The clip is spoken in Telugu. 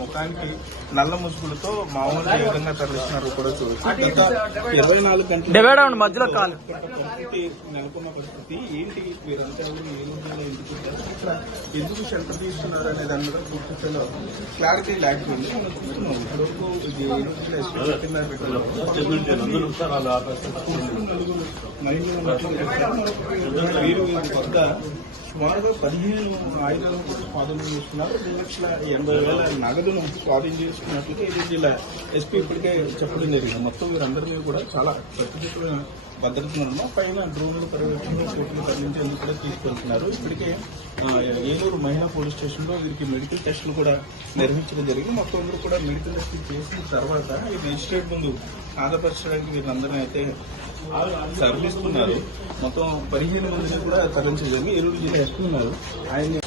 ముఖానికి నల్ల ముసుగులతో మామూలుగా ఏ విధంగా తరలిస్తున్నారు కూడా చూడొచ్చు. గత 24 గంటల మధ్యలో పరిస్థితి నెలకొన్న పరిస్థితి ఏంటి, వీరంతా ఏ ఎందుకు ఇక్కడ ఎందుకు షెల్టర్ తీసుకున్నారు అనే దాని మీద పూర్తిలో క్లారిటీ లేకపోయింది. ఇప్పటివరకు ఇది ఏ రోజుల్లో వీరు వద్ద సుమారుగా 15 ఆయుధాలను కూడా స్వాధీనం చేసుకున్నారు. 2,80,000 నగదును స్వాధీనం చేసుకున్నట్లుగా ఇది జిల్లా ఎస్పీ ఇప్పటికే చెప్పడం జరిగింది. మొత్తం వీరందరినీ కూడా చాలా కట్టుదిట్టమైన భద్రతలను పైన డ్రోన్లు పర్యవేక్షణ కోర్టులు తరలించేందుకు కూడా తీసుకెళ్తున్నారు. ఇప్పటికే ఏలూరు మహిళా పోలీస్ స్టేషన్ లో వీరికి మెడికల్ టెస్టులు కూడా నిర్వహించడం జరిగింది. మొత్తం అందరూ కూడా మెడికల్ టెస్టులు చేసిన తర్వాత ఈ మెజిస్ట్రేట్ ముందు ఆధారపరచడానికి వీరందరినీ అయితే తరలిస్తున్నారు. మొత్తం 15 మందిని కూడా తరలించడం జరిగింది. ఏలూరు జిల్లా ఎస్పీ ఉన్నారు, ఆయన